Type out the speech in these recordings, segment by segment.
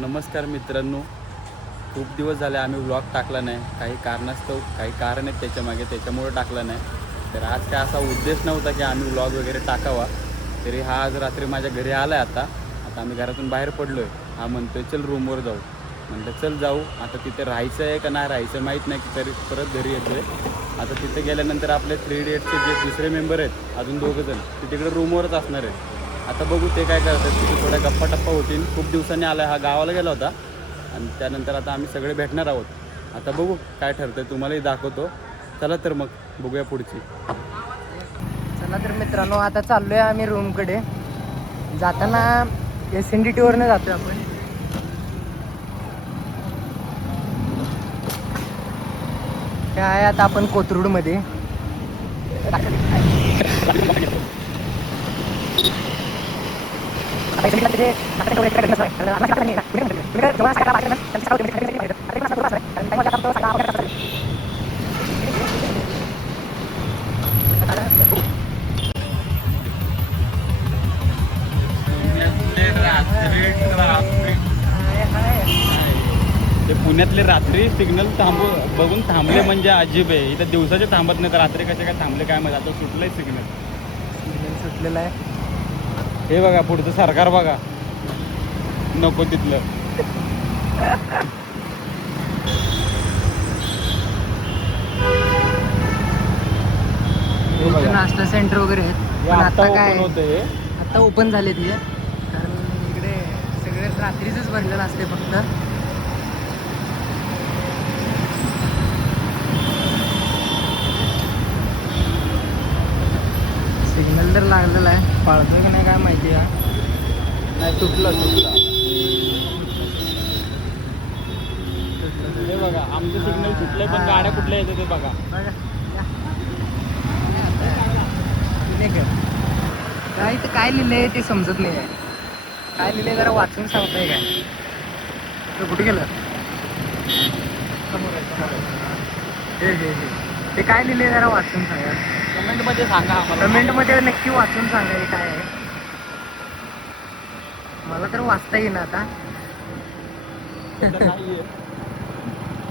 नमस्कार मित्रांनो, खूप दिवस झाले आम्ही व्लॉग टाकला नाही. काही कारणास्तव काही कारण आहेत त्याच्यामागे, त्याच्यामुळे टाकला नाही. तर आज काय असा उद्देश नव्हता की आम्ही व्लॉग वगैरे टाकावा. तरी हा आज रात्री माझ्या घरी आला आहे. आता आम्ही घरातून बाहेर पडलो आहे. हा म्हणतोय चल रूमवर जाऊ. म्हटलं चल जाऊ. आता तिथे राहायचं आहे का नाही राहायचं माहीत नाही, की तरी परत घरी येतो आहे. आता तिथे गेल्यानंतर आपले 3 इडियट्सचे जे दुसरे मेंबर आहेत अजून 2 जण ते तिकडे रूमवरच असणार आहेत. आता बघू ते काय करतात. तिथे थोड्या गप्पा टप्पा होतील. खूप दिवसांनी आला हा गावाला गेला होता आणि त्यानंतर आता आम्ही सगळे भेटणार आहोत. आता बघू काय ठरतं, तुम्हालाही दाखवतो. चला तर मग बघूया पुढची. चला तर मित्रांनो, आता चाललोय आम्ही रूमकडे. जाताना SNDT वरनं जातोय आपण. हे आहे आता आपण कोथरूडमध्ये. ते पुण्यातले रात्री सिग्नल बघून थांबले म्हणजे अजीब आहे. इथं दिवसाचे थांबत नाही तर रात्री कसे काय थांबले काय माहिती. आता सुटलंय सिग्नल सुटलेला आहे. हे बघा पुढचं सरकार बघा, नको तिथलं. नाश्ता सेंटर वगैरे आहेत, पण आता काय होतंय आता ओपन झाले ते. कारण इकडे सगळे रात्रीच भरलेलं असते फक्त. सिग्नल तर लागलेला आहे, पाळतोय की नाही काय माहिती. नाही तुटलं. हे बघा आमचं सिग्नल सुटलंय, पण गाड्या कुठल्या येते ते बघा. काय इथं काय लिहिलंय ते समजत नाही आहे. काय लिहिलंय जरा वाचून सांगताय काय? कुठे गेलं? हे काय लिहिलंय जरा वाचून सांगा. कमेंटमध्ये सांगा आम्हाला. कमेंटमध्ये नक्की वाचून सांगा हे काय आहे. मला तर वाचता येईना आता.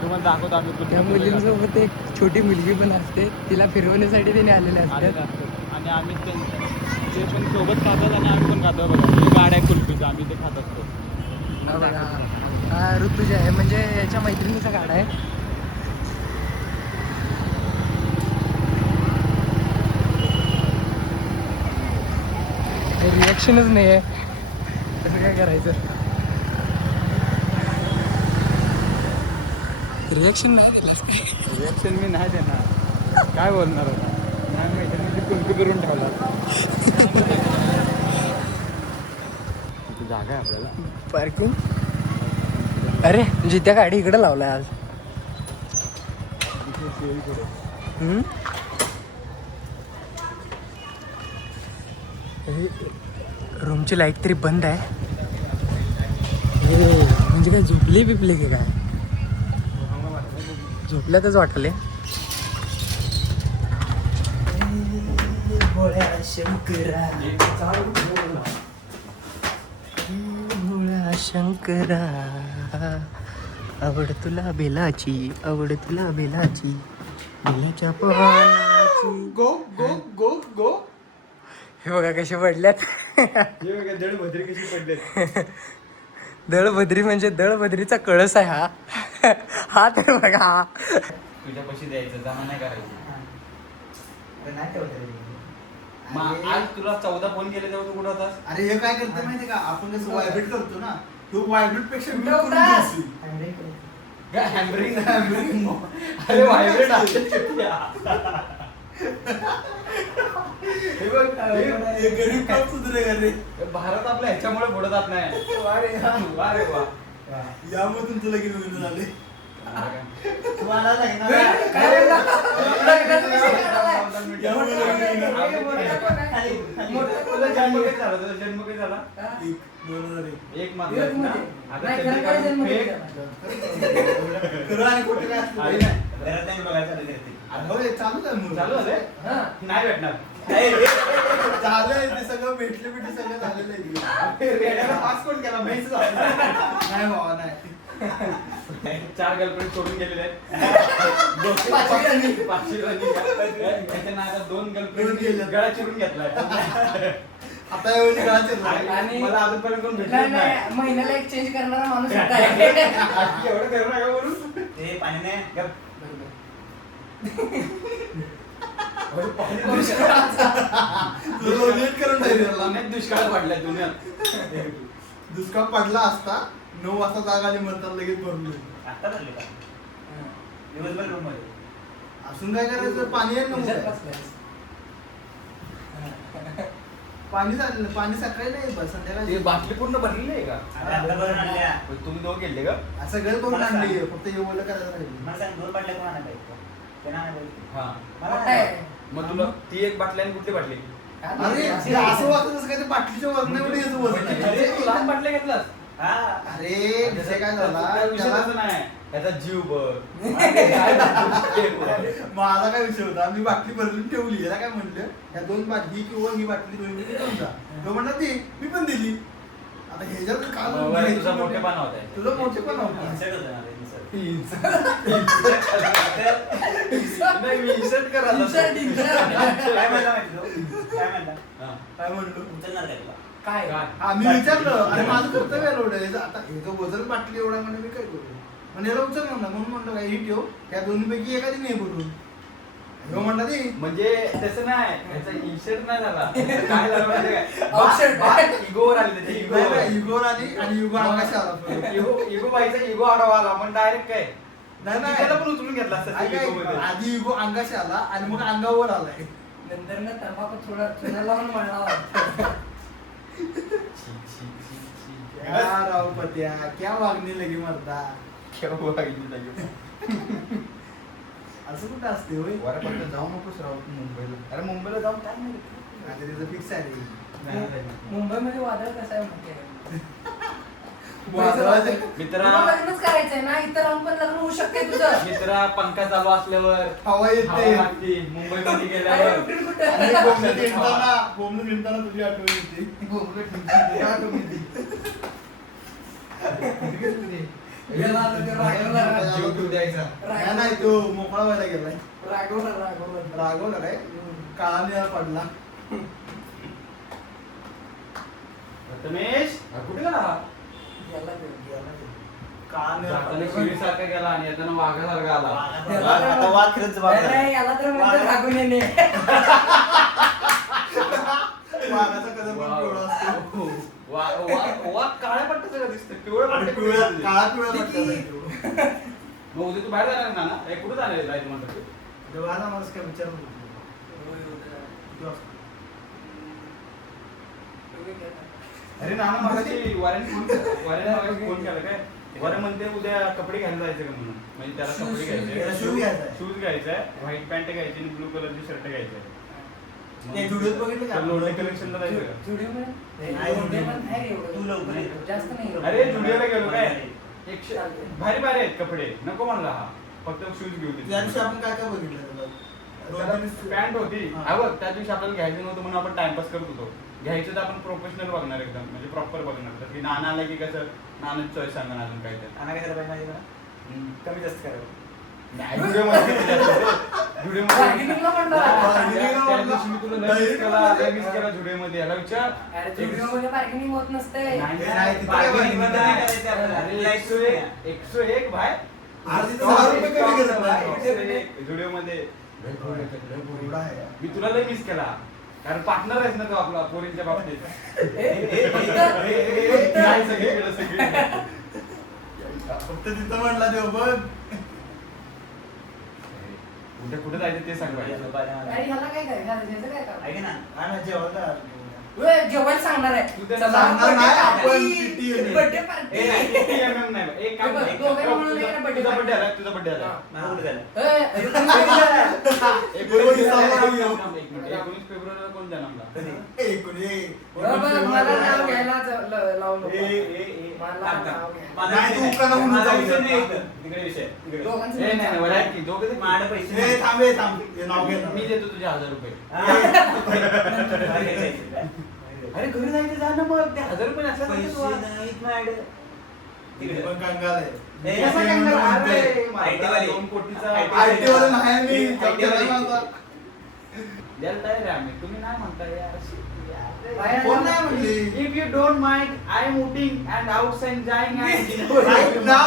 तुम्हाला दाखवतो आम्ही. त्या मुलींसोबत एक छोटी मुलगी पण असते, तिला फिरवण्यासाठी तिने आलेले असतात. आणि आम्ही ते पण सोबत खातात आणि आम्ही पण खातो. बघा गाड्या कुल्फीचा आम्ही ते खात असतो. हा ऋतुजा आहे, म्हणजे याच्या मैत्रिणीचा गाडा आहे. रिॲक्शनच नाही आहे, कसं काय करायचं. रिॲक्शन नाही दिलास. रिॲक्शन मी नाही देणार. काय बोलणार होता. नाही मैत्रिणी कुल्फी करून ठेवला. जागा आहे आपल्याला पार्किंग. अरे जित्या गाडी इकडे लावलाय आज. रूमची लाईट तरी बंद आहे. म्हणजे काय झोपली बिपली की काय? झोपल्यातच वाटले. भोळ्या शंकरा भोळ्या शंकरा, आवड तुला बेलाची, आवड तुला बेलाची, बेलाच्या पानाची. गो गो गो गो. हे बघा कसे पडल्यात. दळभद्री कशी पडले. दळभद्री म्हणजे दळभद्रीचा कळस आहे हा. हा तर बघा तुझ्यापाशी द्यायचं, जमा नाही करायचं. आज तुला 14 फोन केले तेव्हा तू कुठं होतास? अरे हे काय करते माहिती का, आपण कसं व्हायब्रेट करतो ना, तो व्हायब्रेट पेक्षा अरे व्हायब्रेट गरीब काम सुधरे का रे. भारत आपल्या ह्याच्यामुळे पुढे जात नाही. वारे वा. यामधून तुला किती महिने झाले. तुम्हाला जन्म काही झाला 1 चालू आहे चालू आहे नाही भेटणार. झालंय ते सगळं भेटले सगळं झालेलं आहे. पास कोण केला माहिती नाही बाबा नाही. 4 गर्लफ्रेंड सोडून गेलेले आहेत. पाचवी राणी. त्याच्या नादात 2 गर्लफ्रेंड गेल्या. गळा चिरून घेतलाय. आता एवढी गावाचे आणि मला अजूनपर्यंत कोण भेटलं नाही नाही. नाही महिन्याला एक चेंज करणारा माणूस होता आहे. एवढं करू नका वरून. ते पाणी नाही गप. नीट करून ठेवलेला. अनेक दुष्काळ पडलाय दुनियात. दुष्काळ पडला असता 9 वाजता जाग आली म्हणतात लगेच भरून गेली. आता भरले का दिवसभर रूम मध्ये असून काय करायचं पाणी आहे ना मग. पाणी झालं पाणी सकाळी नाही बस ती संध्याकाळी. बाटली पूर्ण भरलेली आहे का? आता भरून आणल्या. तुम्ही दोघं गेले का? असं सगळं करून मला सांग. आणली फक्त हे ओलं करायचं राहिलं. मला सांग 2 बाटल्या कोण आणायला ते नाही आणायला. हा. मला मोठा आहे. मग तुला ती एक बाटली आणि कुठली बाटली? अरे हे असं वाटत काय ते बाटलीच्या वजन एवढी याचं वजन आहे. अरे तू लहान बाटल्या घेतलास? हा अरे विषय काय झाला विषय त्याला तसं नाही. त्याचा जीव बघ. माझा काय विषय होता मी बाटली भरून ठेवली याला काय म्हणलं ह्या 2 बाटली किंवा ही बाटली दोन्ही घेऊन जा. तो म्हणला ती मी पण दिली. आता ह्याच्यात बरं, तुझा मोठेपणा होता. तुझं मोठेपणा होता. इन्सर्ट होतं ना रे, इन्सर्ट. नाही, मी insult करायला Insult, insult. काय म्हणला माहिती तो? काय म्हणला? हा. काय म्हणलो उचलणार काय तुला? काय काय? आम्ही विचारलं आणि माझं कर्तव्य आहे एवढं याचं. आता हे जो वजन बाटली एवढा म्हणजे मी काय करू म्हणजे याला उचल म्हणलं म्हणून म्हणलं काय ही ठेव या दोन्हीपैकी एखादी नाही बोलून ह्यो म्हणला ती म्हणजे तसं नाही, याचा इन्शर्ट नाही झाला. काय झालं माहिती काय? Outside. इगोवर आली त्याची इगोवर. युगोवर आली आणि युगो अंगाशी आला. इगो बाईचा इगो आडवा आला पण डायरेक्ट काय नाही नाही त्याला पण उचलून घेतला असता ऐक, त्या ऐक. इगोमध्ये. आधी युगो अंगाशी आला आणि मग अंगावर आलाय. नंतर ना तंबाखू थोडा चुना लावून मळला होता. क्या राव पत्या क्या वागणी लगी मरता. केव्हा बघितली जागी. असं कुठं असते होय. वरा फक्त जाऊ नकोस राव तू मुंबईला. अरे मुंबईला जाऊन काय नाही. आता त्याचं फिक्स आहे रे. मुंबईमध्ये वादळ कसं आहे माहिती आहे? वादळाचं- मित्रा तुला लग्नच करायचंय ना इथं राहून पण लग्न होऊ शकते तुझं. मित्रा पंखा चालू असल्यावर हवा हवा येते लागते. मुंबईमध्ये अरे, गेल्यावर उठून कुठं? आणि बोंबलत हिंडताना तुझी आठवण येते. बोंबलत हिंडताना आठवण येते. गेला आता तो रागवला. जीव ठेवू द्यायचा. नाही, नाही तो मोकळा व्हायला गेलाय. रागवला. रागवला काय काळा निळा पडला. रमेश कुठे गेला? गेला तो, गेला तो. काळा निळा जाताना पडला. शिडीसारखा गेला आणि येताना वाघासारखा आला. आता वाद खरंच नाही, नाही, याला तर म्हणतात रागून येणे. वाघाचा कलर पण पिवळा असतो. वाघ काळ्या पट्ट्याचं का दिसतं? पिवळ्या आणि पट्ट्याचं पिवळ्या दिसतं. काळा पिवळा पडला. मग उद्या तू बाहेर जाणार ना? हे कुठं जाणार आहे लाईट म्हणतात? तेव्हा आता मला काय विचार नव्हता. अरे नाना मगाशी वाऱ्याने फोन केला काय? वाऱ्या म्हणते उद्या कपडे घ्यायला जायचं का म्हणून. म्हणजे त्याला कपडे त्याला घ्यायचे. shoe घ्यायचा आहे. शूज घ्यायचा आहे, व्हाईट पॅन्ट घ्यायची आणि ब्लू कलरची शर्ट घ्यायचं ते जुडिओत बघितलं का? लोडे कलेक्शनला जायचं का? जुडिओमध्ये? नाही, जुडिओमध्ये नाही रे एवढं. तू लवकर ये. जास्त नाही एवढं. अरे जुडिओला गेलो काय? भारी भारी आहेत कपडे. नको म्हणला हा. फक्त शूज घेऊ त्या दिवशी आपण काय काय बघितलं त्याला? पॅन्ट होती. हा. हा बघ त्या दिवशी आपल्याला घ्यायचं नव्हतं म्हणून आपण टाइमपास करत होतो. घ्यायचं तर आपण प्रोफेशनल बघणार एकदम म्हणजे प्रॉपर बघणार. तर की नाना आला की कसं नानाच चॉईस सांगणार अजून काय तर. आणा काय झालं पाहिजे माहिती का? कमी जास्त करावं. नाही व्हिडिओमध्ये Bargaining ला म्हणणार. त्या दिवशी मी तुला लगेच केला व्हिडिओमध्ये याला विचार. अरे जुडिओमध्ये बार्गेनिंग होत नसते. नाही, नाही, तिथे bargaining मध्ये नाही करायचं आपल्याला. अरे 101 भाई. अरे तिथं 10 रुपये कमी करत नाही. व्हिडिओमध्ये एवढा आहे. मी तुला लय मिस केला कारण पार्टनर आहेस ना तो आपला पोरींच्या बाबतीत. नाही सगळीकडे सगळीकडे. फक्त तिथं म्हणला देव बघ. उद्या कुठे जायचं ते सांग पाहिजे. अरे ह्याला काय काय ह्याचं काय काम? ऐक ना. काय ना जेवायला ओय, जेवायला सांगणार आहे. तू त्यांना चला, सांगणार birthday नाही, party. आपण किती येणे. birthday party. ए नाही, किती MM नाही. एक काम हे बघ, कर. दोघांना म्हणून एक birthday तुझा party. बर्थडे आला तुझा बर्थडे आला. मला कुठं झालं? ओय, अरे तुम्ही कधी गेला? 19 जानेवारी. फेब्रुवारीला कोण जन्मला? कधी? ए, कोणी? बरं, बरं, मला नाव घ्यायला लावू नको. ए, ए, ए, मला थांब, नाव थांब. घ्या. माझा नाही, विषय तू नाही. उकळाला म्हणून माझा जाऊ विषय दे. नाही एकदम. तिकडे विषय तिकडे. दोघांचं ए, नाही नाही बरं आहे की दोघं ते- माझं पैसे ए, नाही. थांब हे नाव घे ना. मी देतो तुझे 1000 रुपये अरे, अरे घरी जायचं जा ना मग ते 1000 रुपये नसल्या पैसे नाहीत माझ्याकडे. तिकडे पण कंगाल आहे. ए, कसा काय करणार? म्हणते. अरे, IT मला वाली. 2 कोटीचा IT वाला नाही मी. IT वाली. द्यायला तयार आहे आम्ही तुम्ही नाही म्हणता यार बाहेर कोण नाही म्हणली? If you don't mind I am outing and outside going Right now.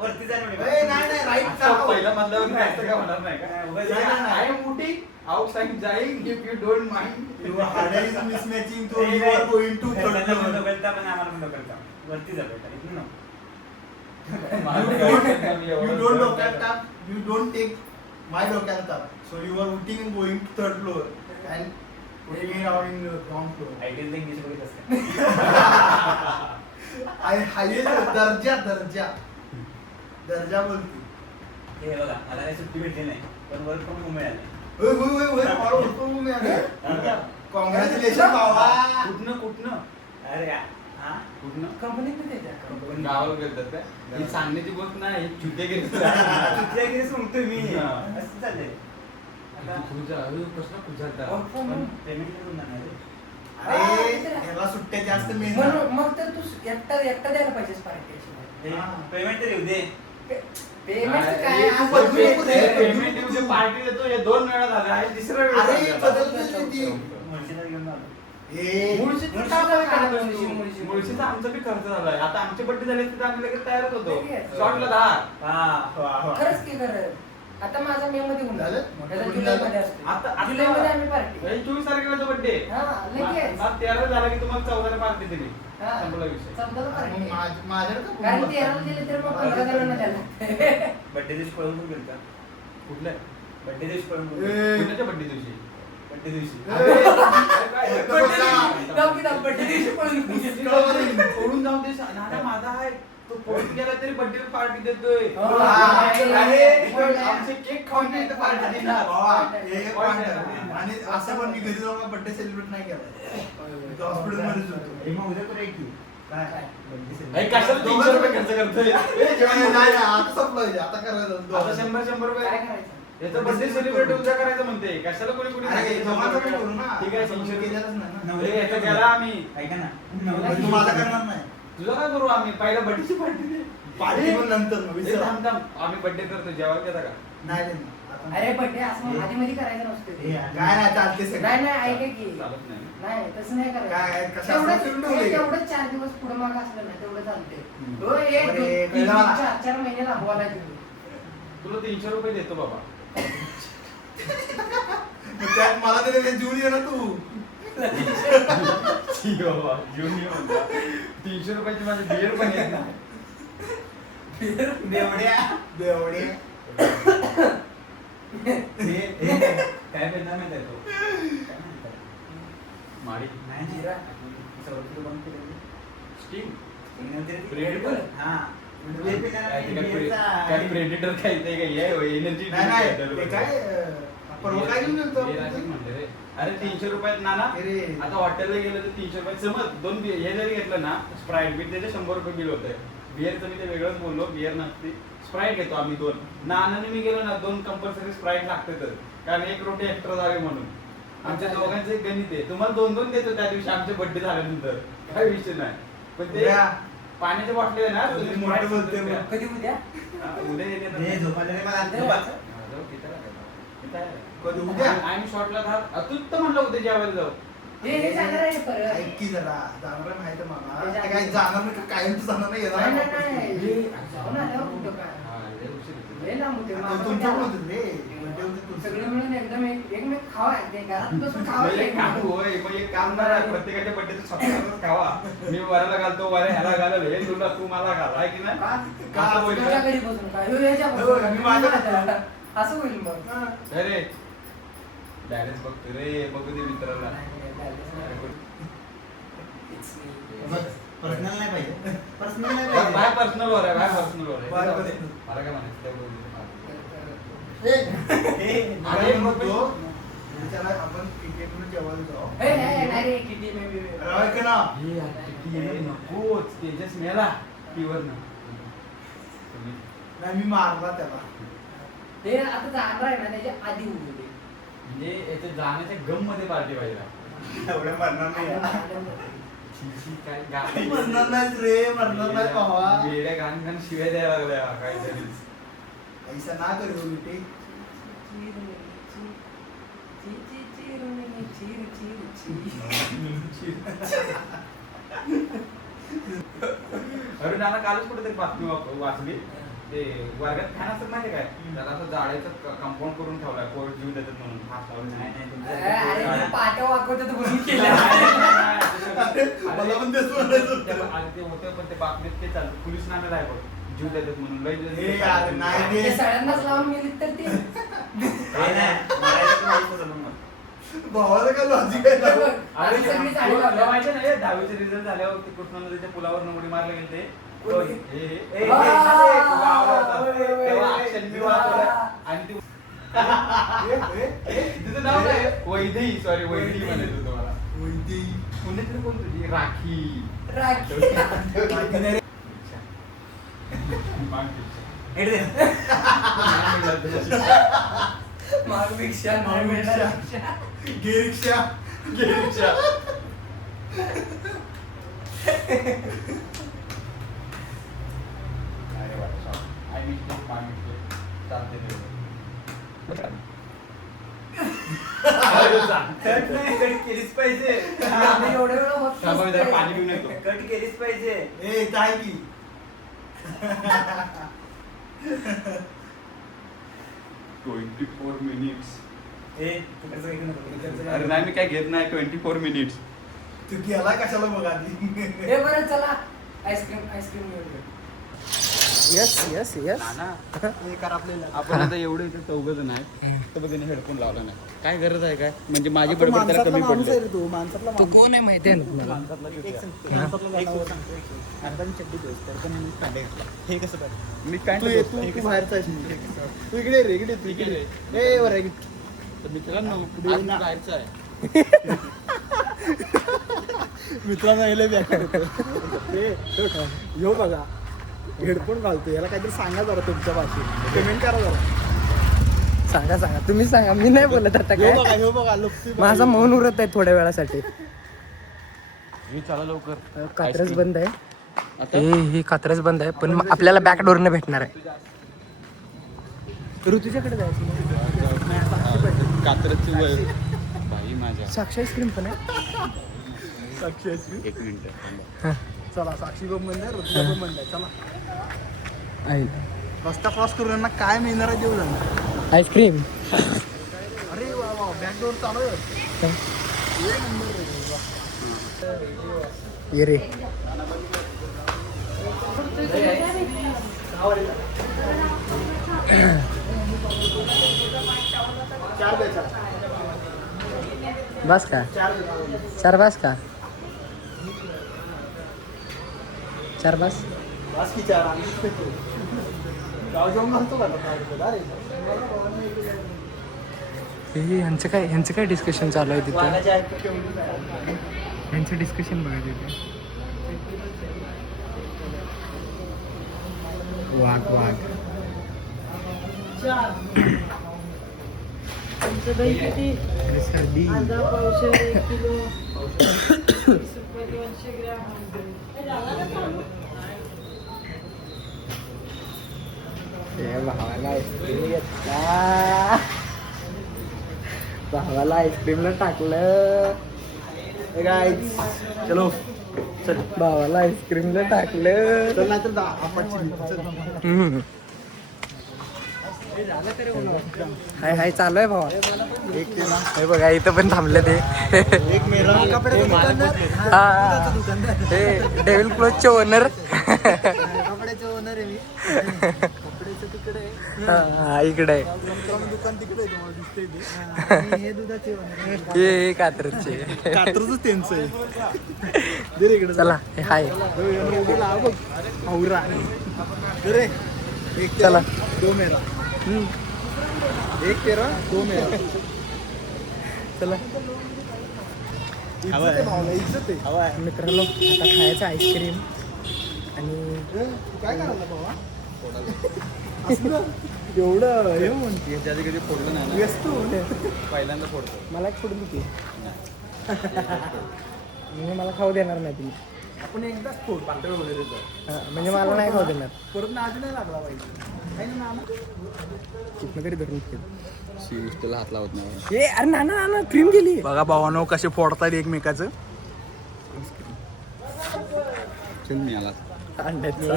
वरती जा म्हणे. ए, नाही राईट नाव. पहिला म्हणल्यावर काय असं काय होणार नाही का उगाच नाही, नाही, I am outing outside going if you don't mind Your heart is mismatching, so uh, you are going to घरच्यांना third पण floor. ढकलता, पण आम्हाला पण ढकलता. वरती जा बेटा, इथून नको. You don't डोक्यात टाक. You don't take my डोक्यात टाक. So you are eating and going to third floor and putting it out in the ground floor. ITL ला इंग्लिश बघित असते. आणि highest दर्जा बोलते. हे बघा, मला काही सुट्टी भेटली नाही, पण वर्क फ्रॉम होम मिळालं. ओय, ओय, ओय, ओय, मला उठतो मी अरे. Congratulations बाबा. कुठनं अरे या, हा? कुठनं कंपनीत नाही त्याच्या. गावाला गेलतात काय ही सांगण्याची गोष्ट नाही चुटे गेले तुझ्या घरी सांगतोय मी. हा. असं चाललंय. आता कसला खुजालता Work from home. पेमेंट करून जाणार आहे. अरे ह्याला सुट्ट्या जास्त मिळणार. म्हणून मग तर तू एकटा द्यायला पाहिजेस पार्टी. हे, पेमेंट तरी येऊ दे. पेमेंट काय तू आज बदलू नको रे. पेमेंट देऊन पार्टी देतो हे 2 वेळा झाले आहे तिसरा वेळ अरे, झाला. बदलतो ती. मुळशीला घेऊन आलो. ए, मुळशीचं मुळशीचं काम काय काय करतो? मुळशी? मुळशीचा आमचा बी खर्च झालाय आता आमचे बड्डे झाले तर आम्ही लगेच तयारच होतो लगेच. शॉर्टला 10 हा, वा, वा. खरंच की खरं. आता माझा मे मध्ये होऊन झालं? त्याचा मोठं जुलै झालं? मध्ये असतो. आता जुलै मध्ये आम्ही पार्टी. 24 तारखेला बड्डे हा लगेच. 13 झाला की तुम्हाला 14 पार्टी दिली हा. संपला विषय चौदाला मग पार्टी. माझ्याकडे का कारण कुठं 13 दिले तर मग 15 जणांना द्यायला. बड्डे दिवशी पळून पण गेलता. कुठल्या बड्डे दिवशी पळून पण ए. गेलता. कुणाच्या बड्डे दिवशी बड्डे दिवशी. बड्डे दिवशी जाऊ की जाऊ, बड्डे दिवशी पळून गेलो. पळून जाऊन दे नाना माझा आहे तो पळून गेला तरी बड्डे पार्टी देतोय हो. अरे आमचे केक खाऊन नाही तर पार्टी देणार बाबा, हे एक point आहे. आणि असं पण मी घरी जाऊन बर्थडे सेलिब्रेट नाही केला. हॉस्पिटल मध्येच होतो. हे मग उद्या करूया की. काय? बड्डे अरे सेलिब्रेट. कशाला 300 रुपये खर्च करतोय नाही, नाही, आता संपलं हे. आता करायचं आता 100 रुपये काय करायचं? याचं बर्थडे सेलिब्रेट उद्या करायचं म्हणते कशाला कोणी कोणी अरे, सांगितलं? जमाचं पण करू ना. ठीक आहे संशय 300 केलेलाच नाही ना. नवरे याचा गेला आम्ही ऐका ना. पण तू माझा करणार नाही. तुझं काय करू आम्ही पहिला बर्थडेची पार्टी दे पार्टी पण नंतर मग ए, विसर. थांब थांब आम्ही बर्थडे करतो जेवायला घेता का नाही रे, आता- अरे बड्डे असं आधी मध्ये करायचं हे, नसतं. काय नाही चालते सगळं. नाही नाही ऐका की चालत नाही नाही तसं नाही काय, करायचं. कशाला तेवढंच- फिरून ठेवलंय? तेवढंच 4 दिवस पुढे माग असलं ना तेवढं चालते. हम्म. हो, एक अरे, दोन, तीन, कळलं मला. 4 महिने लांबवायला तुम्ही. तुला 300 रुपये देतो बाबा मग त्यात मला तरी जीवन ये ना तू. 300 रुपयाची माझी बिअर पण येत ना बेवड्या बेवड्या. काय पेरणार माहिती आहे तो? काय म्हणतात? माडी नाही, नाही. जिरा. सवलतीला बंद केलेली. स्टिंग सिग्नल तरी ती- Predator? हा. हे पेरणार नाही, बिअरचा. काय प्रेडिटर काय ते काय एनर्जी नाही नाही ते काय परवा काय घेऊन गेलतो आपण? म्हणते रे अरे 300 रुपयात नाना अरे. आता हॉटेलला गेलं तर 300 रुपयात समज 2 हे जरी घेतलं ना स्प्राईट बिट त्याचे 100 रुपये बिल होतंय बिअरचं मी ते वेगळंच बोललो बिअर नसते स्प्राईट घेतो आम्ही 2 नानाने मी गेलो ना 2 कंपल्सरी स्प्राईट लागतातच कारण 1 रोटी एक्स्ट्रा जावे म्हणून आमच्या दोघांचं एक गणित आहे तुम्हाला 2-2 देतो त्या दिवशी आमचे बर्थडे झाल्यानंतर काय विषय नाही पण ते उद्या. पाण्याच्या बाटली आहे ना तुम्ही मोठं Sprite बोलते सांगतो मग. कधी उद्या का? उद्या येते ना. हे झोपायला रे मला दे. झोपायचं. हा, जाऊ, कितीला काय? किती आहे? कधी उद्या? आम्ही शॉर्टला तू तर म्हणलं उद्या जेवायला जाऊ हे जाणार आहे परत. ऐक की जरा जाणार आहे माहिती आहे मला ते ते काय जाणार नाही का कायमच जाणार नाही नाही नाही येणार नाही हे जाऊन आल्यावर कुठं काय हा, लय उशीर होतो. लय लांब होते. आता तुमच्या पण होते रे म्हणजे होते तुमचं. सगळे मिळून एकदम एकमेक खावा ते घरात बसून खावा मग एक काम होय मग एक काम करा प्रत्येकाच्या बड्डेचं स्वतःच खावा मी वऱ्याला घालतो वऱ्या ह्याला घालल हे तुला तू मला घाल आहे की नाही का असं होईल तुझ्या का? घरी बसून काय ह्यो याच्या होय, बसून मी काय? माझ्या- असं होईल मग हा. अरे बॅलन्स बघतो रे बघू दे मित्राला बघ, पर्सनल नाही पाहिजे. पर्सनल नाही बाय पाहिजे. पर्सनल वर आहे बाय पर्सनल वर बाय आहे personal. मला काय म्हणायचं त्या बोलू दे. ए, हे, अरे म्हणतो त्याला आपण क्रिकेटमध्ये जेवायला जाऊ. नाही रे किती राव का ना? हे यार, किती आहे, नकोच तेजस मेला टीवरनं. नाही मी मारला त्याला. ते आता जाणार आहे ना त्याच्या आधी उभे ते. म्हणजे याच्या जाण्याच्या गम मध्ये पार्टी पाहिजे. एवढं मरणार नाही काय गाणी मरणार नाहीच रे, मरणार नाही भावा. वेड्या गाण शिवाय द्यायला लागल्या काहीतरी. ऐसा ना करू बेटे. अरे नाना कालच कुठेतरी बातमी वाचली. ते वर्गात फॅन असतात माहिती काय, त्याला असं जाळ्याचं कंपाऊंड करून ठेवलाय, पोर जीव देतात म्हणून. फास लावून अरे पाट्या वाकवतात म्हणून केलं. मला पण तेच म्हणायचं होतं. आणि ते होतं पण ते बातमीत ते चालतं, पोलीस नाम्याला आहे बघ, जीव देतात म्हणून. हे यार, नाही रे. ते सगळ्यांनाच लावून गेली तर ते भावाला काय लॉजिक आहे ना? अरे सगळी साडी लावली. तुला माहिती नाही 10वीचे रिझल्ट झाल्यावर ते कृष्णा नदीच्या पुलावर उडी मारले गेले ते. कोणी? तेव्हा action मी वाचलं. आणि ती तिचं नाव काय आहे? वैदेही, सॉरी वैदेही म्हणायचं तुम्हाला. वैदेही. पुण्यातली कोण तुझी? राखी. राखी. मागपेक्षा नाही मिळणार. घे रिक्षा. केलीच पाहिजे. आम्ही एवढ्या वेळा होत थांबा, मी जरा नसते. पाणी पिऊन येतो. कट केलीच पाहिजे. ए काय की 24 मिनिट्स. ए, तू कसं काय नको? अरे नाही, मी काय घेत नाही 24 मिनिट्स. तू गेला कशाला मग आधी? हे बरं चला आईस्क्रीम घेऊया. यस हे कर आपल्याला. आपण आता एवढे इथे चौघ जण आहेत, तर बघ हेडफोन लावला नाही. काय गरज आहे काय? म्हणजे माझी बडबड त्याला कमी पडली. तू माणसातला तू कोण आहे माहिती आहे ना तुम्हाला? हे कसं कर? मी काय तू बाहेरचा आहेस. तू इकडे रे, इकडे. ए वर आहे. मित्रांनो पुढे आज ना. बाहेरचा आहे. मित्रांनो याला यो बघा हेडफोन घालतो, याला काहीतरी सांगा जरा तुमच्या भाषेत. पेमेंट करा जरा. सांगा तुम्ही सांगा, मी नाही बोलत आता काय. ह्यो बघा लुप्ती माझा मौन उरत आहे थोड्या वेळासाठी. मी चला लवकर. कात्रज बंद आहे. आता हे कात्रज बंद आहे, पण आपल्याला बॅक डोरने भेटणार आहे. ऋतूच्याकडे जायचं. कात्रजची बाई माझ्या. साक्षी आईस्क्रीम पण आहे. साक्षी. एक मिनिट. चला साक्षी बम बंद आहे, ऋतुजा बम बंद आहे. चला आहे रस्ता क्रॉस करून यांना काय मिळणार आहे देऊ जाणार. आईस्क्रीम. अरे वा वा बॅक डोर चालू आहे. ये रे. चार द्यायचा. बस का? चार बस का? चार बस. बस की चार. गाव जाऊन घालतो का? ह्यांचं काय डिस्कशन चालू आहे तिथे? ह्यांचं डिस्कशन बघा तिथे. वाघ सर्दी. भावाला आईस्क्रीमला टाकलं. चलो चल. भावाला आईस्क्रीमला टाकलं. चल नाही तर आपण हाय चालू आहे भावा. एक ते ना हे बघा इथं पण थांबले ते. एक मेरा कपड्याचं दुकानदार. हा. हे डेव्हिल क्लोथचे ओनर. कपड्याचे ओनर आहे मी. कपड्याचं तिकडे आहे. हा इकडे आहे. दुकान तिकडे आहे, तुम्हाला दिसतंय ते. आणि हे दुधाचे ओनर. हे कात्रजचे. कात्रजच त्यांचं आहे. दे रे इकडे. चला हे हाय. उभं लाव बघ. औरा. दे रे. एक चला. दो मेरा. एक तेरा दो मेरा. चला इज्जत आहे भावना, इज्जत आहे. मित्रांनो आता खायचं आईस्क्रीम आणि काय करायला बाबा असलं एवढं हे म्हणते याच्या आधी कधी फोडलं नाही ना व्यस्त होणे. पहिल्यांदा फोडतो मला एक फोडून देते म्हणजे मला खाऊ देणार नाही तुम्ही. आपण एकदाच फोड पातळ वगैरे कर. म्हणजे मला नाही खाऊ देणार. परत ना अजून नाही लागला पाहिजे. काही ना नाना. कुठनं तरी धरून ठेव. शिस्टला हात लावत नाही ए अरे नाना क्रीम गेली. बघा भावानो कसे फोडतात एकमेकाचं. चल मी आला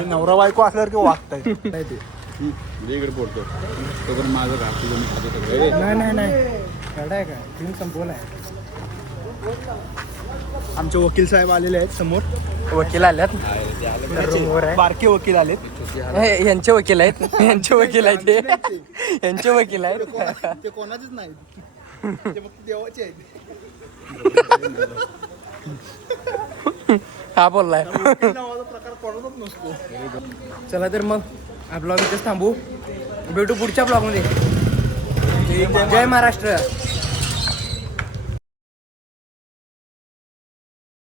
नवरा बायको असल्यावर किंवा वागताय नाही ते मी इकडे फोडतो तो पण माझं घाट तुझं मी खातो सगळं नाही एवढा आहे का क्रीम संपवला आहे. आमचे वकील साहेब आलेले आहेत समोर. वकील आल्यात रूमवर आहे. बारके वकील आलेत. हे, यांचे वकील आहेत यांचे वकील आहेत हे. यांचे वकील आहेत. ते कोणाचेच नाहीत, ते फक्त देवाचे आहेत. हा बोललाय. वकील नावाचा प्रकार कोणाचाच नसतो. चला तर मग हा ब्लॉग इथेच थांबू. भेटू पुढच्या ब्लॉगमध्ये. जय महाराष्ट्र.